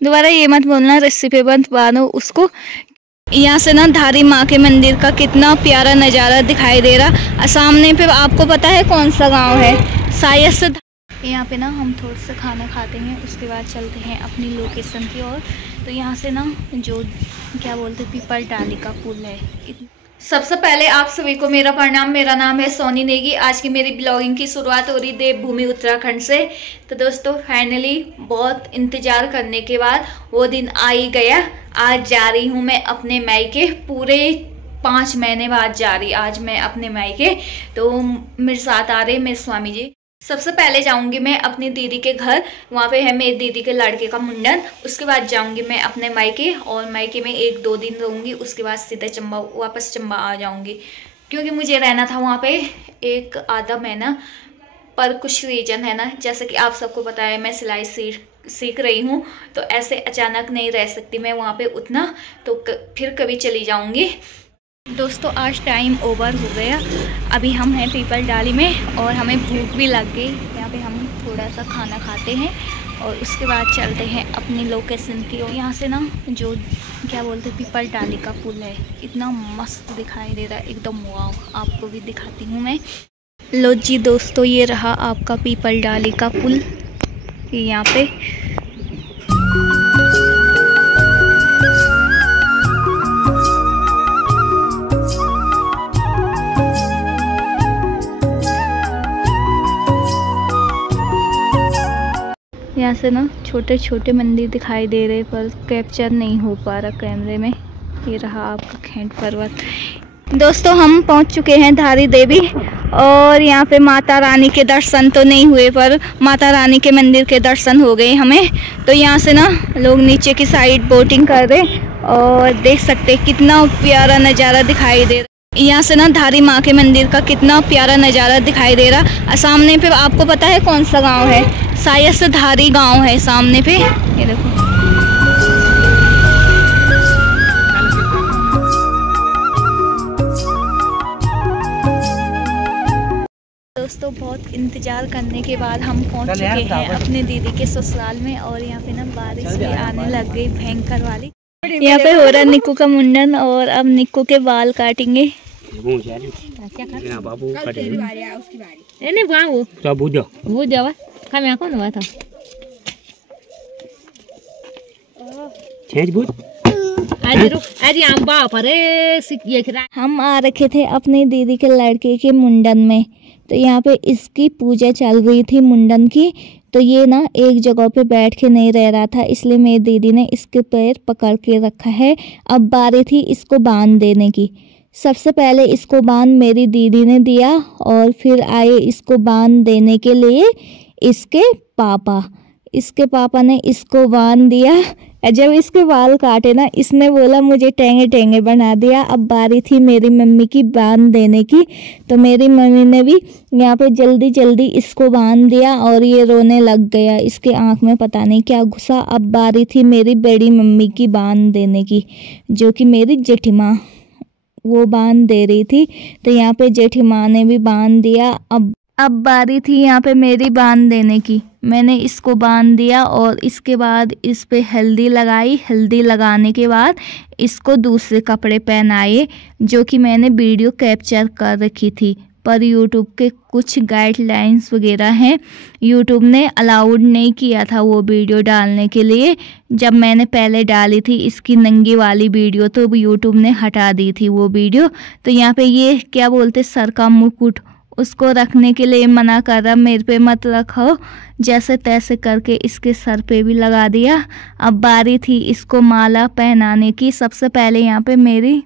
दोबारा ये मत बोलना रस्सी पे बंद बांधो उसको। यहाँ से ना धारी माँ के मंदिर का कितना प्यारा नज़ारा दिखाई दे रहा। सामने पे आपको पता है कौन सा गांव है? शायद से। यहाँ पे ना हम थोड़ा सा खाना खाते हैं, उसके बाद चलते हैं अपनी लोकेशन की ओर। तो यहाँ से ना जो क्या बोलते पीपल डाली का पुल है। सबसे पहले आप सभी को मेरा प्रणाम। मेरा नाम है सोनी नेगी। आज की मेरी ब्लॉगिंग की शुरुआत हो रही देवभूमि उत्तराखंड से। तो दोस्तों फाइनली बहुत इंतज़ार करने के बाद वो दिन आ ही गया। आज जा रही हूँ मैं अपने मायके, पूरे 5 महीने बाद जा रही आज मैं अपने मायके। तो मेरे साथ आ रहे मेरे स्वामी जी। सबसे पहले जाऊंगी मैं अपनी दीदी के घर, वहाँ पे है मेरी दीदी के लड़के का मुंडन। उसके बाद जाऊंगी मैं अपने मायके और मायके में 1-2 दिन रहूंगी। उसके बाद सीधा चंबा वापस चंबा आ जाऊंगी, क्योंकि मुझे रहना था वहाँ पे 1 आधा महीना। पर कुछ रीजन है ना, जैसे कि आप सबको पता है मैं सिलाई सीख रही हूँ, तो ऐसे अचानक नहीं रह सकती मैं वहाँ पे उतना, तो फिर कभी चली जाऊँगी। दोस्तों आज टाइम ओवर हो गया, अभी हम हैं पीपल डाली में और हमें भूख भी लग गई। यहाँ पे हम थोड़ा सा खाना खाते हैं और उसके बाद चलते हैं अपनी लोकेशन की। और यहाँ से ना जो क्या बोलते पीपल डाली का पुल है, इतना मस्त दिखाई दे रहा है एकदम। वाव, आपको भी दिखाती हूँ मैं। लो जी दोस्तों, ये रहा आपका पीपल डाली का पुल। यहाँ पे यहाँ से ना छोटे छोटे मंदिर दिखाई दे रहे, पर कैप्चर नहीं हो पा रहा कैमरे में। ये रहा आपका खेंड पर्वत। दोस्तों हम पहुँच चुके हैं धारी देवी, और यहाँ पे माता रानी के दर्शन तो नहीं हुए, पर माता रानी के मंदिर के दर्शन हो गए हमें। तो यहाँ से ना लोग नीचे की साइड बोटिंग कर रहे, और देख सकते कितना प्यारा नज़ारा दिखाई दे रहा। यहाँ से ना धारी माँ के मंदिर का कितना प्यारा नज़ारा दिखाई दे रहा। सामने पे आपको पता है कौन सा गांव है? शायद से धारी गांव है सामने पे। ये देखो दोस्तों, बहुत इंतज़ार करने के बाद हम पहुंच चुके हैं अपने दीदी के ससुराल में। और यहाँ पे ना बारिश भी आने लग गई भयंकर वाली। यहाँ पे हो रहा निक्कू का मुंडन, और अब निक्कू के बाल काटेंगे। हम आ रखे थे अपने दीदी के लड़के के मुंडन में, तो यहाँ पे इसकी पूजा चल रही थी मुंडन की। तो ये ना एक जगह पे बैठ के नहीं रह रहा था, इसलिए मेरी दीदी ने इसके पैर पकड़ के रखा है। अब बारी थी इसको बांध देने की। सबसे पहले इसको बांध मेरी दीदी ने दिया, और फिर आए इसको बांध देने के लिए इसके पापा। इसके पापा ने इसको बांध दिया। जब इसके बाल काटे ना, इसने बोला मुझे टेंगे टेंगे बना दिया। अब बारी थी मेरी मम्मी की बांध देने की, तो मेरी मम्मी ने भी यहाँ पे जल्दी जल्दी इसको बांध दिया, और ये रोने लग गया। इसके आँख में पता नहीं क्या घुसा। अब बारी थी मेरी बड़ी मम्मी की बांध देने की, जो कि मेरी जेठीमाँ वो बांध दे रही थी। तो यहाँ पे जेठीमाँ ने भी बांध दिया। अब बारी थी यहाँ पे मेरी बांध देने की। मैंने इसको बांध दिया, और इसके बाद इस पे हल्दी लगाई। हल्दी लगाने के बाद इसको दूसरे कपड़े पहनाए, जो कि मैंने वीडियो कैप्चर कर रखी थी। पर यूट्यूब के कुछ गाइडलाइंस वगैरह हैं, यूट्यूब ने अलाउड नहीं किया था वो वीडियो डालने के लिए। जब मैंने पहले डाली थी इसकी नंगी वाली वीडियो, तो यूट्यूब ने हटा दी थी वो वीडियो। तो यहाँ पे ये क्या बोलते सर का मुकुट, उसको रखने के लिए मना कर रहा, मेरे पे मत रखो। जैसे तैसे करके इसके सर पे भी लगा दिया। अब बारी थी इसको माला पहनाने की। सबसे पहले यहाँ पे मेरी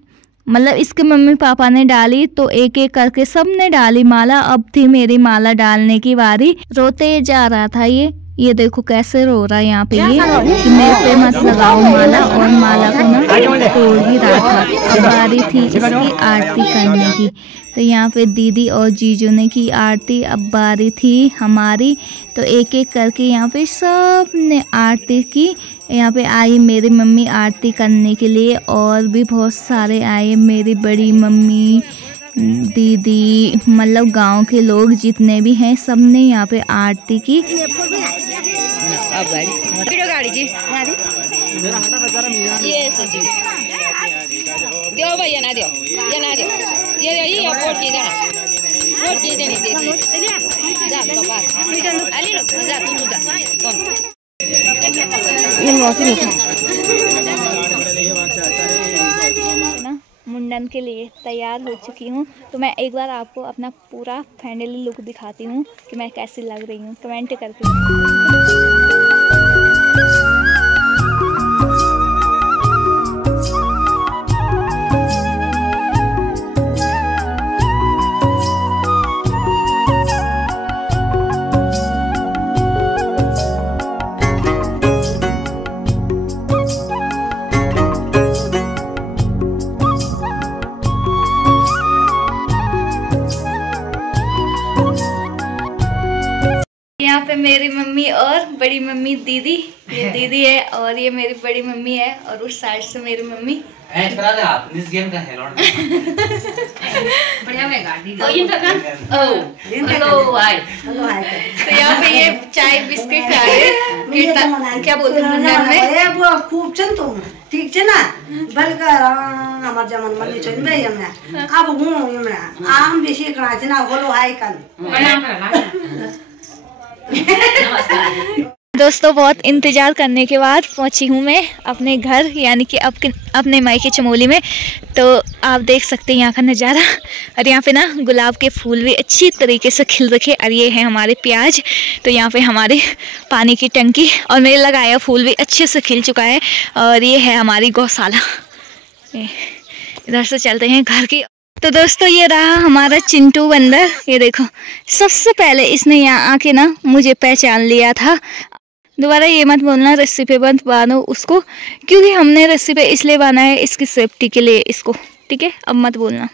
मतलब इसके मम्मी पापा ने डाली, तो एक एक करके सब ने डाली माला। अब थी मेरी माला डालने की बारी। रोते जा रहा था ये देखो कैसे रो रहा है यहाँ पे ये कि मेरे पे मत लगाओ माला, और माला को ना तोड़ भी रहा था। अब बारी थी इसकी आरती करने की, तो यहाँ पे दीदी और जीजू ने की आरती। अब बारी थी हमारी, तो एक एक करके यहाँ पे सब ने आरती की। यहाँ पे आई मेरी मम्मी आरती करने के लिए, और भी बहुत सारे आए, मेरी बड़ी मम्मी, दीदी मतलब गांव के लोग जितने भी हैं सब ने यहाँ पे आरती की। गाड़ी जी ये सची दियो भाई ये ना दियो ये वोट की देनी दीदी जा तो बात अली जा तू जा कम ना मुंडन के लिए तैयार हो चुकी हूँ। तो मैं एक बार आपको अपना पूरा फाइनली लुक दिखाती हूँ कि मैं कैसी लग रही हूँ, कमेंट करके। यहाँ पे मेरी मम्मी और बड़ी मम्मी दीदी, ये दीदी है और ये मेरी बड़ी मम्मी है और उस साइड से मेरी मम्मी। तो यहाँ पे ये चाय बिस्किट खा रहे, क्या बोलते हैं वो खूब चल तो ठीक है ना बलकर हमारे जमन मन चल बे हमरा अब हूं हमरा आम बेसी करा छै ना होलो हाय कन। दोस्तों बहुत इंतज़ार करने के बाद पहुंची हूं मैं अपने घर यानी कि अपने मायके चमोली में। तो आप देख सकते हैं यहाँ का नज़ारा और यहाँ पे ना गुलाब के फूल भी अच्छी तरीके से खिल रखे और ये है हमारे प्याज। तो यहाँ पे हमारे पानी की टंकी और मेरे लगाया फूल भी अच्छे से खिल चुका है और ये है हमारी गौशाला। इधर से चलते हैं घर की। तो दोस्तों ये रहा हमारा चिंटू बंदर, ये देखो सबसे पहले इसने यहाँ आके ना मुझे पहचान लिया था। दोबारा ये मत बोलना रस्सी पे बंद बांधो उसको, क्योंकि हमने रस्सी पे इसलिए बांधा है इसकी सेफ्टी के लिए इसको, ठीक है? अब मत बोलना।